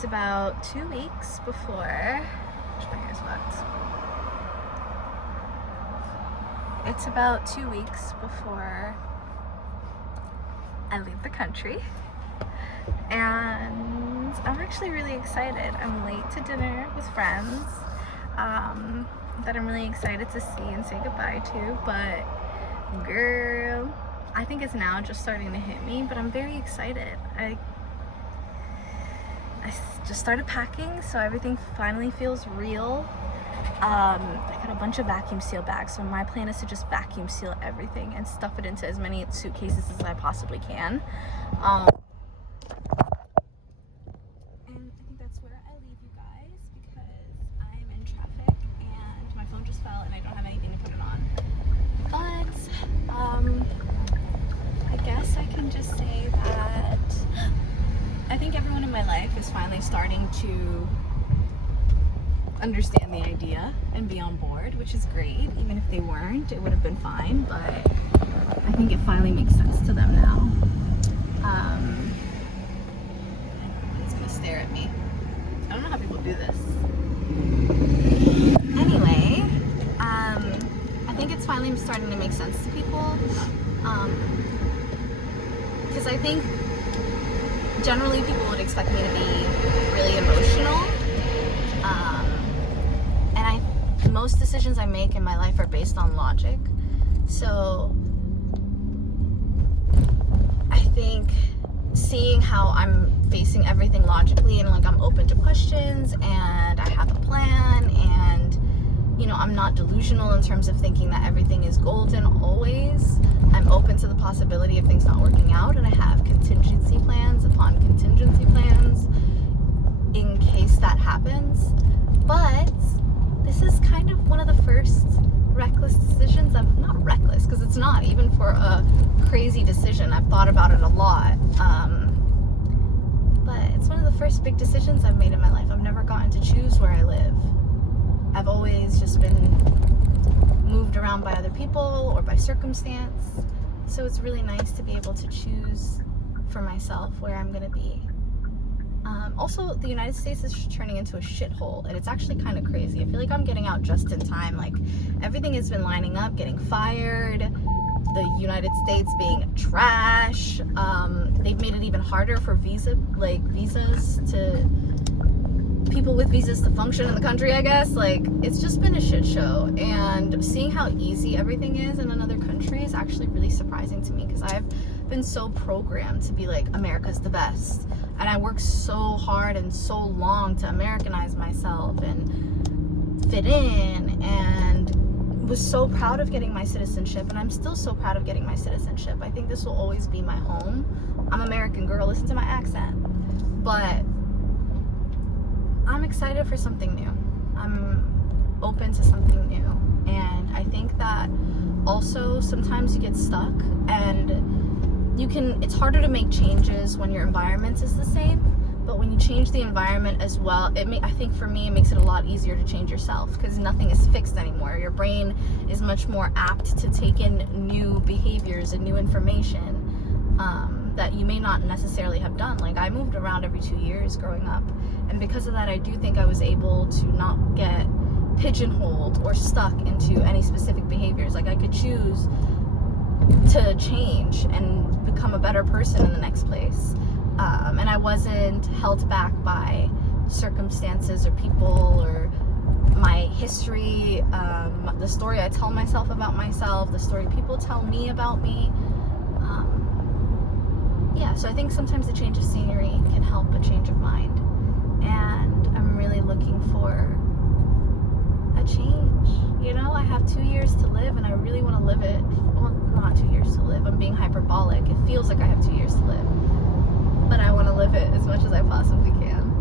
It's about 2 weeks before. My hair's fucked. It's about 2 weeks before I leave the country, and I'm actually really excited. I'm late to dinner with friends that I'm really excited to see and say goodbye to, but girl, I think it's now just starting to hit me, but I'm very excited. I just started packing, so everything finally feels real. I got a bunch of vacuum seal bags, so my plan is to just vacuum seal everything and stuff it into as many suitcases as I possibly can. And I think that's where I leave you guys, because I'm in traffic and my phone just fell and I don't have anything to put it on. But I guess I can just say that I think everyone in my life is finally starting to understand the idea and be on board, which is great. Even if they weren't, it would have been fine, but I think it finally makes sense to them now. It's gonna stare at me. I don't know how people do this. Anyway, I think it's finally starting to make sense to people, because I think generally people would expect me to be really emotional. Most decisions I make in my life are based on logic. So I think seeing how I'm facing everything logically and like I'm open to questions and I have a plan, and you know, I'm not delusional in terms of thinking that everything is golden always. I'm open to the possibility of things not working out, and I have contingency plans upon contingency plans in case that happens. But this is kind of one of the first reckless decisions. I'm not reckless, because it's not, even for a crazy decision. I've thought about it a lot. But it's one of the first big decisions I've made in my life. I've never gotten to choose where I live. I've always just been moved around by other people or by circumstance. So it's really nice to be able to choose for myself where I'm going to be. Also, the United States is turning into a shithole, and it's actually kind of crazy. I feel like I'm getting out just in time. Like, everything has been lining up, getting fired, the United States being trash. They've made it even harder for people with visas to function in the country, I guess. Like, it's just been a shit show, and seeing how easy everything is in another country is actually really surprising to me, because I've been so programmed to be like, America's the best, and I worked so hard and so long to Americanize myself and fit in, and was so proud of getting my citizenship, and I'm still so proud of getting my citizenship. I think this will always be my home. I'm American girl, listen to my accent. But I'm excited for something new. I'm open to something new. And I think that also sometimes you get stuck, and it's harder to make changes when your environment is the same. But when you change the environment as well, I think for me, it makes it a lot easier to change yourself, because nothing is fixed anymore. Your brain is much more apt to take in new behaviors and new information that you may not necessarily have done. Like, I moved around every 2 years growing up, and because of that, I do think I was able to not get pigeonholed or stuck into any specific behaviors. Like, I could choose to change and become a better person in the next place. And I wasn't held back by circumstances or people or my history, the story I tell myself about myself, the story people tell me about me. Yeah, so I think sometimes a change of scenery can help a change of mind. And I'm really looking for a change. You know, I have 2 years to live, and I really want to live it. Well, not 2 years to live. I'm being hyperbolic. It feels like I have 2 years to live. But I want to live it as much as I possibly can.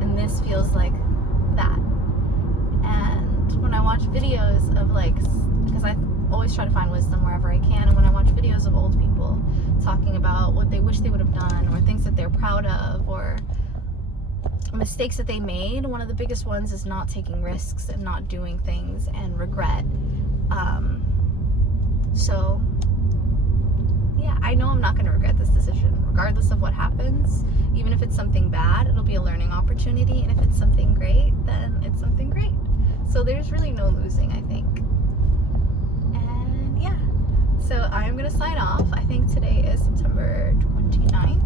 And this feels like that. And when I watch videos of, like, because I always try to find wisdom wherever I can, and when I watch videos of old people talking about what they wish they would have done, or things that they're proud of, or mistakes that they made, one of the biggest ones is not taking risks and not doing things, and regret. So yeah, I know I'm not going to regret this decision regardless of what happens. Even if it's something bad, it'll be a learning opportunity, and if it's something great, then it's something great. So there's really no losing, I think. And yeah, so I'm going to sign off. I think today is September 29th.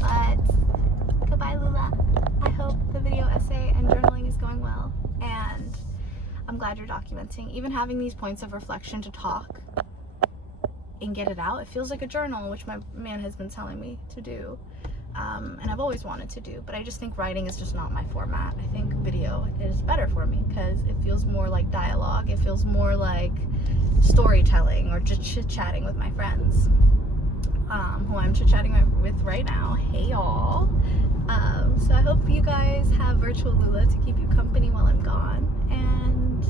But goodbye, Lula. I hope the video essay and journaling is going well, and I'm glad you're documenting. Even having these points of reflection to talk and get it out, it feels like a journal, which my man has been telling me to do, and I've always wanted to do, but I just think writing is just not my format. I think video is better for me because it feels more like dialogue. It feels more like storytelling or just chit-chatting with my friends, who I'm chit-chatting with right now. Hey y'all. So I hope you guys have virtual Lula to keep you company while I'm gone, and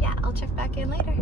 yeah, I'll check back in later.